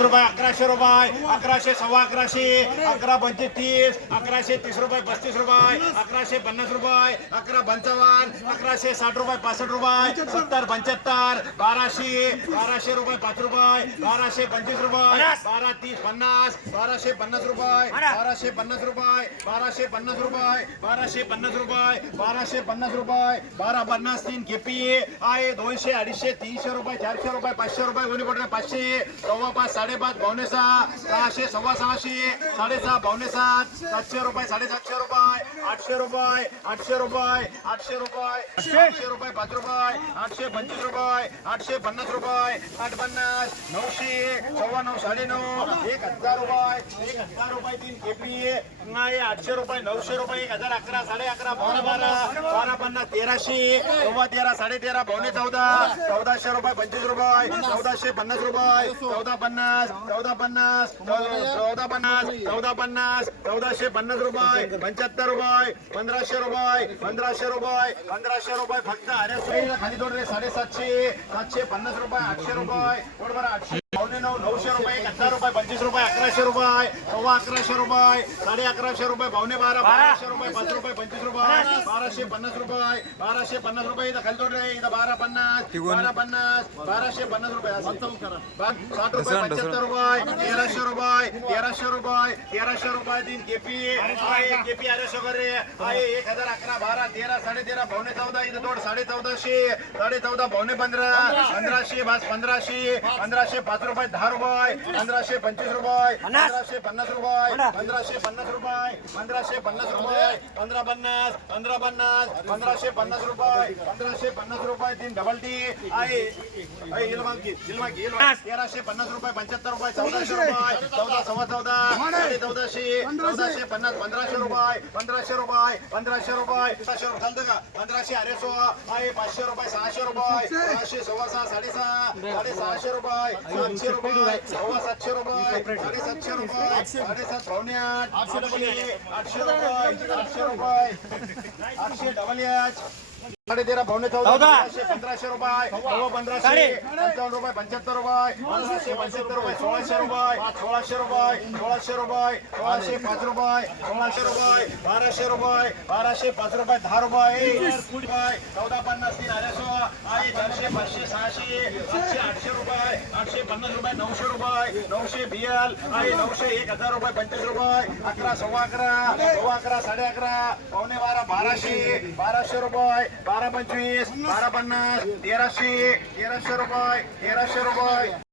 रुपये अकराशे रुपये अकराशे सव्वा अकराशे अकरा पंचवीस तीस अकराशे तीस रुपये पस्तीस रुपये अकराशे पन्नास रुपये अकरा पंचावन्न अकराशे साठ रुपये पासष्ट रुपये सत्तर पंच्याहत्तर बाराशे बाराशे रुपये पाच रुपये बाराशे पंचवीस रुपये बारा तीस पन्नास बाराशे पन्नास रुपये बाराशे पन्नास रुपये बाराशे पन्नास रुपये बाराशे पन्नास रुपये बाराशे पन्नास रुपये बारा पन्नास तीन केपी आहे दोनशे अडीचशे तीनशे रुपये चारशे रुपये पाचशे रुपये कोणी पडले पाचशे सव्वा पाच साडेपाच पावणे सहा सहाशे सव्वा सहाशे साडेसहा पावणे सात सातशे रुपये साडेसातशे रुपये आठशे रुपये आठशे रुपये आठशे रुपये आठशे रुपये पाच रुपये आठशे पंचवीस रुपये आठशे पन्नास रुपये आठ पन्नास नऊशे सव्वा नऊ साडे नऊ एक हजार रुपये एक हजार रुपये तीन केपी नाही आठशे रुपये नऊशे रुपये एक हजार अकरा साडे अकरा पावणे बारा बारा पन्नास तेराशे सव्वा तेरा साडे तेरा पावणे चौदा चौदाशे रुपये पंचवीस रुपये चौदाशे पन्नास रुपये चौदा पन्नास चौदा पन्नास चौदा पन्नास चौदा पन्नास चौदाशे पन्नास रुपये पंच्याहत्तर रुपये पंधराशे रुपये पंधराशे रुपये पंधराशे रुपये फक्त अरे खाली दोन साडेसातशे सातशे पन्नास रुपये आठशे रुपये बरोबर आठशे नऊशे रुपये हजार रुपये पंचवीस रुपये अकराशे रुपये सव्वा अकराशे रुपये साडे अकराशे रुपये पावणे बारा बाराशे रुपये पाच रुपये पंचवीस रुपये बाराशे पन्नास रुपये बाराशे पन्नास रुपये इथं खाली दोन रे इथं बारा पन्नास बारा पन्नास बाराशे पन्नास रुपये करा साठ रुपये पंच्याहत्तर रुपये तेराशे रुपये तेराशे रुपये तेराशे रुपये तीन केपी केपी अरे रे आहे एक हजार अकरा बारा तेरा साडे तेरा पावणे चौदा इथं दोड साडे चौदाशे साडे चौदा पावणे पंधरा पंधराशे. पाच पंधराशे पंधराशे पाच रुपये दहा रुपये पंधराशे पंचवीस रुपये पंधराशे पन्नास रुपये पंधराशे पन्नास रुपये पंधराशे पन्नास रुपये पंधरा पन्नास पंधरा पन्नास पंधराशे पन्नास रुपये पंधराशे पन्नास रुपये तीन डबल टी आहे. तेराशे पन्नास रुपये पंच्याहत्तर रुपये चौदाशे रुपये चौदा सव्वा चौदा साडे चौदाशे चौदाशे पन्नास पंधराशे रुपये पंधराशे रुपये पंधराशे रुपये सहाशे रुपये. चालतं का? पंधराशे अरे सोळा आहे पाचशे रुपये सहाशे रुपये सहाशे. सव्वा सहा साडेसहा साडे सहाशे रुपये सातशे रुपये सव्वा सातशे रुपये साडेसातशे रुपये साडेसात पावणे आठ आठशे रुपये आठशे रुपये आठशे रुपये आठशे डबल एच साडे तेरा पावणे चौदा. पंधराशे रुपये पंधराशे पंचावन्न रुपये पंच्याहत्तर रुपये पंधराशे पंच्याहत्तर रुपये सोळाशे रुपये सोळाशे रुपये सोळाशे रुपये सोळाशे पाच रुपये सोळाशे रुपये बाराशे रुपये बाराशे पाच रुपये दहा रुपये रुपये चौदा पन्नास तीन अडीचशे आहे चारशे पाचशे सहाशे सातशे आठशे रुपये आठशे पन्नास रुपये नऊशे रुपये नऊशे बियाल आहे नऊशे एक हजार रुपये पंचवीस रुपये अकरा सव्वा अकरा सव्वा अकरा साडे अकरा पावणे बारा बाराशे बाराशे रुपये बारा पंचवीस बारा पन्नास तेराशे तेराशे रुपये तेराशे रुपये.